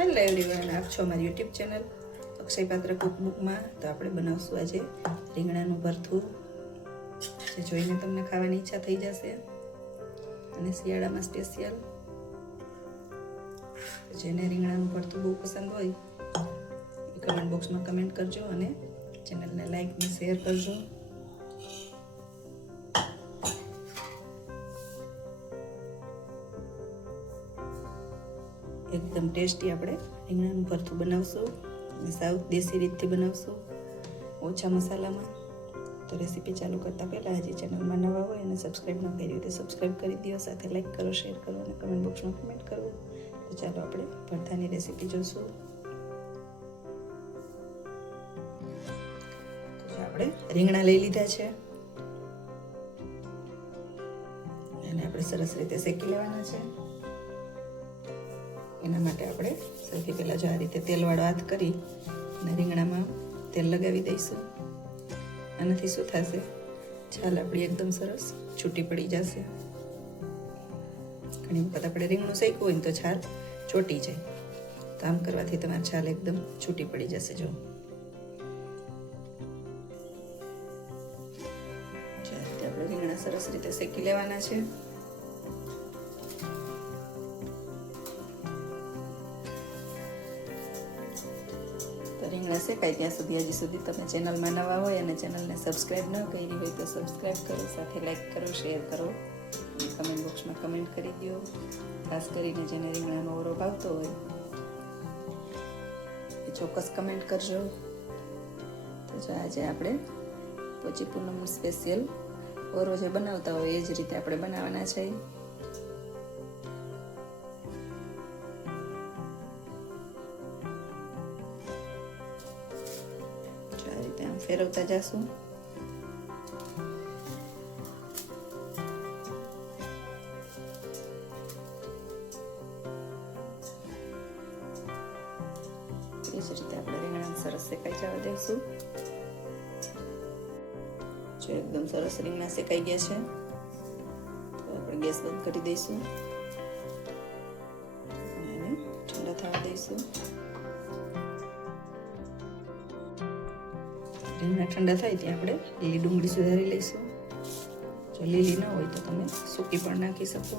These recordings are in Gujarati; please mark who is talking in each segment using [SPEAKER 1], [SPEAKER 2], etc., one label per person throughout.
[SPEAKER 1] હેલો એવરીવન આપ છો મારી યુટ્યુબ ચેનલ અક્ષય પાત્ર કુકબુકમાં તો આપણે બનાવશું આજે રીંગણાનું ભરથું. જે જોઈને તમને ખાવાની ઈચ્છા થઈ જશે. અને શિયાળામાં સ્પેશિયલ જેને રીંગણાનું ભરથું બહુ પસંદ હોય કમેન્ટ બોક્સમાં કમેન્ટ કરજો અને ચેનલને લાઈક ને શેર કરજો. એકદમ ટેસ્ટી આપણે રીંગણાનું ભરથું બનાવશું સાઉથ દેશી રીતથી બનાવશું ઓછા મસાલામાં. તો રેસીપી ચાલુ કરતાં પહેલાં હજી ચેનલમાં નવા હોય અને સબસ્ક્રાઈબ ન કરી તો સબસ્ક્રાઈબ કરી દો, સાથે લાઈક કરો, શેર કરો અને કમેન્ટ બોક્સમાં કમેન્ટ કરો. તો ચાલો આપણે ભરથાની રેસીપી જોઈશું આપણે રીંગણા લઈ લીધા છે. અને આપણે સરસ રીતે શેકી લેવાના છે. એના માટે આપણે સૌથી પહેલાં જો આ રીતે તેલવાળો હાથ કરી અને રીંગણામાં તેલ લગાવી દઈશું. આનાથી શું થશે? છાલ આપણી એકદમ સરસ છૂટી પડી જશે. ઘણી વખત આપણે રીંગણું શેકવું હોય ને તો છાલ ચોટી જાય. તો આમ કરવાથી તમારી છાલ એકદમ છૂટી પડી જશે જો આપણે રીંગણા સરસ રીતે શેકી લેવાના છે. રીંગણા શેકાય ત્યાં સુધી, હજી સુધી તમે ચેનલમાં નવા હોય અને ચેનલને સબસ્ક્રાઈબ ન કરી હોય તો સબસ્ક્રાઈબ કરો, સાથે લાઈક કરો, શેર કરો. અને કમેન્ટ બોક્સમાં કમેન્ટ કરી દો. ખાસ કરીને જેને રીંગણાનો ઓરો ભાવતો હોય, એ ચોક્કસ કમેન્ટ કરજો. તો જો આજે આપણે પછી પૂનમ સ્પેશિયલ ઓરો જે બનાવતા હોય, એ જ રીતે આપણે બનાવવાના છે. ફેરવતા જશું એ જ રીતે આપણે રીંગણા સરસ શેકાઈ જવા દઈશું જો એકદમ સરસ રીંગણા શેકાઈ ગયા છે આપણે ગેસ બંધ કરી દઈશું ઠંડા થવા દઈશું રીંગણા ઠંડા થાય ત્યાં આપણે લીલી ડુંગળી સુધારી લઈશું. જો લીલી ન હોય તો તમે સૂકી પણ નાખી શકો.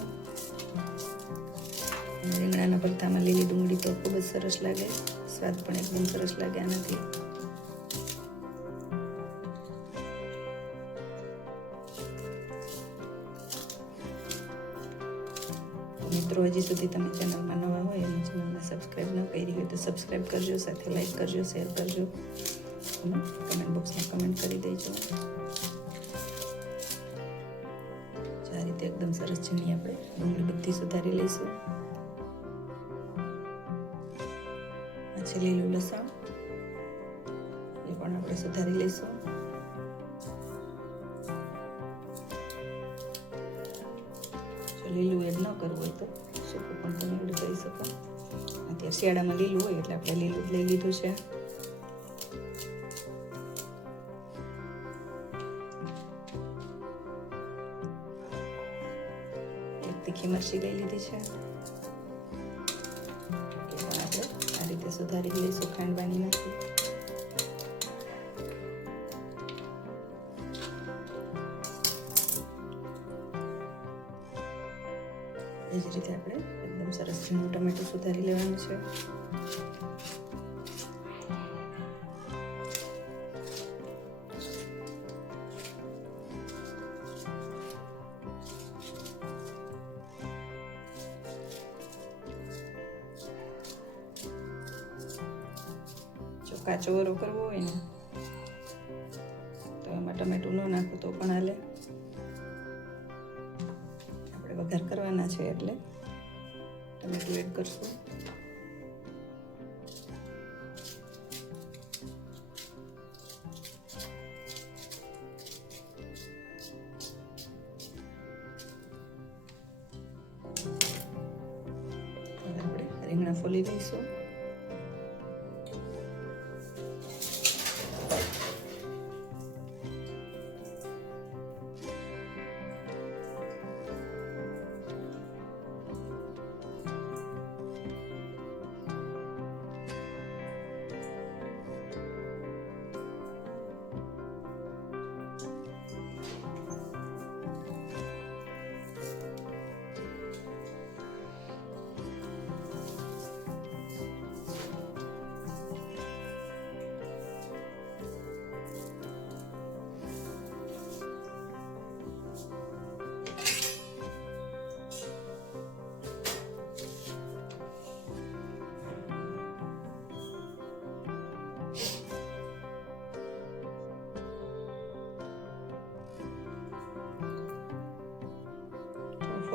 [SPEAKER 1] રીંગણાના ભરતામાં લીલી ડુંગળી તો ખૂબ જ સરસ લાગે. સ્વાદ પણ એકદમ સરસ લાગે આનાથી. મિત્રો, હજી સુધી તમે ચેનલમાં નવા હોય અને ચેનલને સબસ્ક્રાઈબ ન કરી હોય તો સબસ્ક્રાઈબ કરજો, સાથે લાઈક કરજો શેર કરજો. કમેન્ટ બોક્સમાં કમેન્ટ કરી દેજો. આ રીતે એકદમ સરસ છીણી આપણે ડુંગળી બધી સુધારી લઈશું. પછી લીલું લસણ, એ પણ આપણે સુધારી લઈશું. લીલું એડ ન કરવું હોય તો સૂકું પણ તમે એડ કરી શકો. અત્યારે શિયાળામાં લીલું હોય એટલે આપણે લીલું લઈ લીધું છે. મરચી લઈ લીધી છે. આપણે આ રીતે સુધારી લઈશું, ખાંડ બાની નાખી. એ જ રીતે આપણે એકદમ સરસ ઝીણું ટમેટું સુધારી લેવાનું છે. કાચો વરો કરવો હોય ને, તો એમાં ટમેટું ન નાખું તો પણ હાલે. આપણે વઘાર કરવાના છે એટલે ટમેટું એડ કરશું.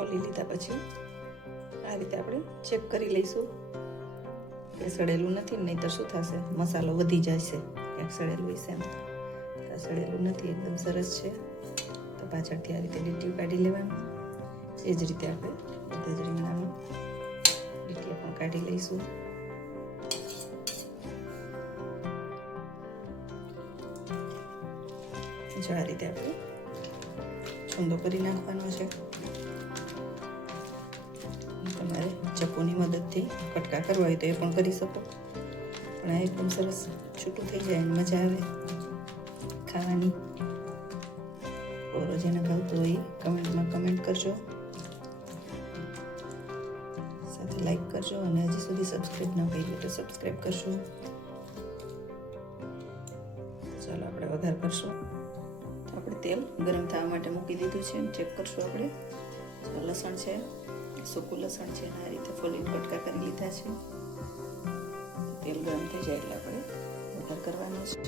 [SPEAKER 1] ખોલી લીધા પછી આ રીતે આપણે ચેક કરી લઈશું. કે સડેલું નથી નહીં તો શું થશે? મસાલો વધી જશે. ક્યાંક સડેલું હશે એમ. સડેલું નથી, એકદમ સરસ છે. તો પાછળથી આ રીતે લીટીઓ કાઢી લેવાનું. એ જ રીતે આપણે બધા જ રીંગણાનું લીટીઓ પણ કાઢી લઈશું. જો આ રીતે આપણે છૂંદો કરી નાખવાનો છે. ચપ્પુની મદદથી કટકા કરવા હોય તો એ પણ કરી શકો પણ આ એકદમ સરસ છૂટું થઈ જાય મજા આવે ખાવાની ઓરો જેને ભાવતું હોય કમેન્ટમાં કમેન્ટ કરજો સાથે લાઈક કરજો અને હજી સુધી સબસ્ક્રાઈબ ન કરી તો સબસ્ક્રાઈબ કરશો ચાલો આપણે વઘાર કરશું આપણે તેલ ગરમ થવા માટે મૂકી દીધું છે ચેક કરશું આપણે લસણ છે સૂકું લસણ છે આ રીતે ફોલીને કટકા કરી લીધા છે. તેલ ગરમ થઈ જાય એટલે આપણે વઘાર કરવાનો છે.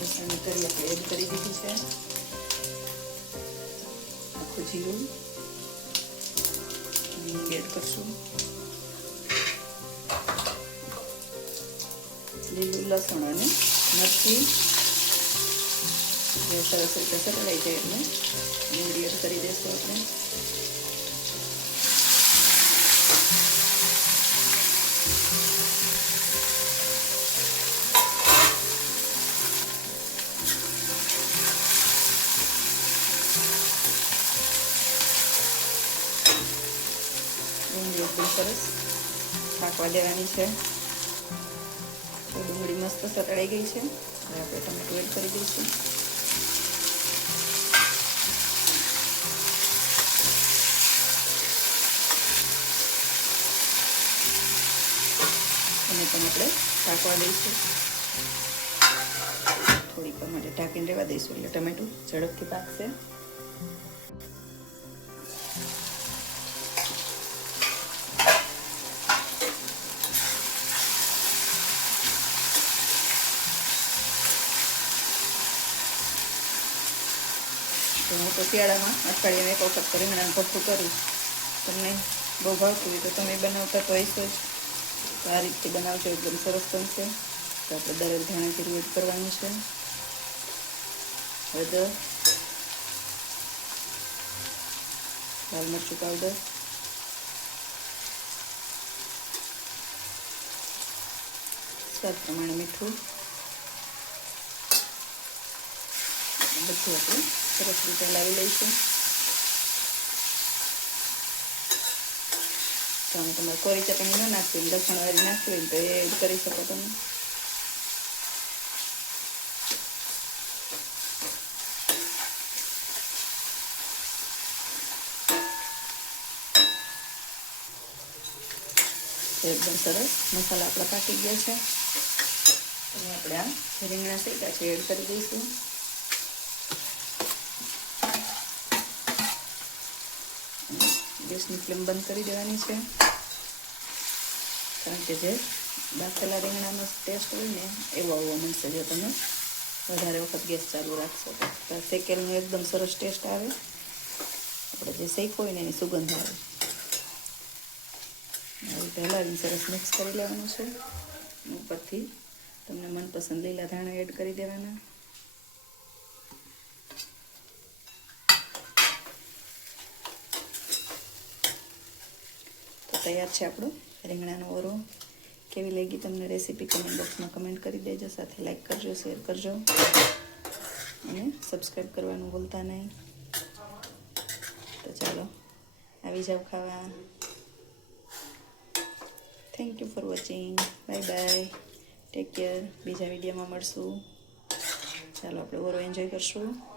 [SPEAKER 1] લસણની કરી આપણે એડ કરી દીધી છે. આખું જીરું એડ કરશું. લીલું લસણ અને મરચી સકડાઈ જાય એટલે લીમડી એડ કરી દઈશું આપણે ડુંગળી એકદમ સરસ પાકવા દેવાની છે ડુંગળી મસ્ત સતળાઈ ગઈ છે હવે આપણે ટમેટો એડ કરી દઈશું અને પણ આપણે દઈશું. થોડીક માટે ઢાંકીને રહેવા દઈશું, એટલે ટમેટું ઝડપથી પાકશે. હું તો શિયાળામાં અઠવાડિયામાં એક વખત કરીને ભઠ્ઠું કરું. તમને બહુ ભાવતું હોય તો તમે બનાવતા તો હશો જ. તો આ રીતે બનાવજો, એકદમ સરસ બનશે. તો આપણે દરેક ધાણા જીરું એડ કરવાનું છે. હળદર, લાલ મરચું પાવડર, સ્વાદ પ્રમાણે મીઠું. બધું આપણે સરસ રીતે લાવી લઈશું. તો તમારે કોરી ચટણી ન નાખવી લસણવાળી નાખવી હોય તો એ એડ કરી શકો તમે એકદમ સરસ મસાલા આપણા પાકી ગયા છે અને આપણે આ રીંગણા શેકા છે એડ કરી દઈશું ગેસની ફ્લેમ બંધ કરી દેવાની છે. કારણ કે જે બાફેલા રીંગણાનો ટેસ્ટ હોય ને, એવો આવવો મળશે જો તમે વધારે વખત ગેસ ચાલુ રાખશો તો. શેકેલનો એકદમ સરસ ટેસ્ટ આવે. આપણે જે શેક હોય ને એની સુગંધ આવે. આવી રીતે સરસ મિક્સ કરી લેવાનું છે. ઉપરથી તમને મનપસંદ લીલા ધાણા એડ કરી દેવાના. તૈયાર છે આપણું. રીંગણાનો ઓરો કેવી લાગી તમને રેસીપી કમેન્ટ બોક્સમાં કમેન્ટ કરી દેજો, સાથે લાઈક કરજો શેર કરજો. અને સબસ્ક્રાઈબ કરવાનું ભૂલતા નહીં. તો ચાલો, આવી જાઓ ખાવા. Thank you for watching bye bye take care બીજા વિડીયોમાં મળશું. ચાલો, આપણે ઓરો એન્જોય કરશું.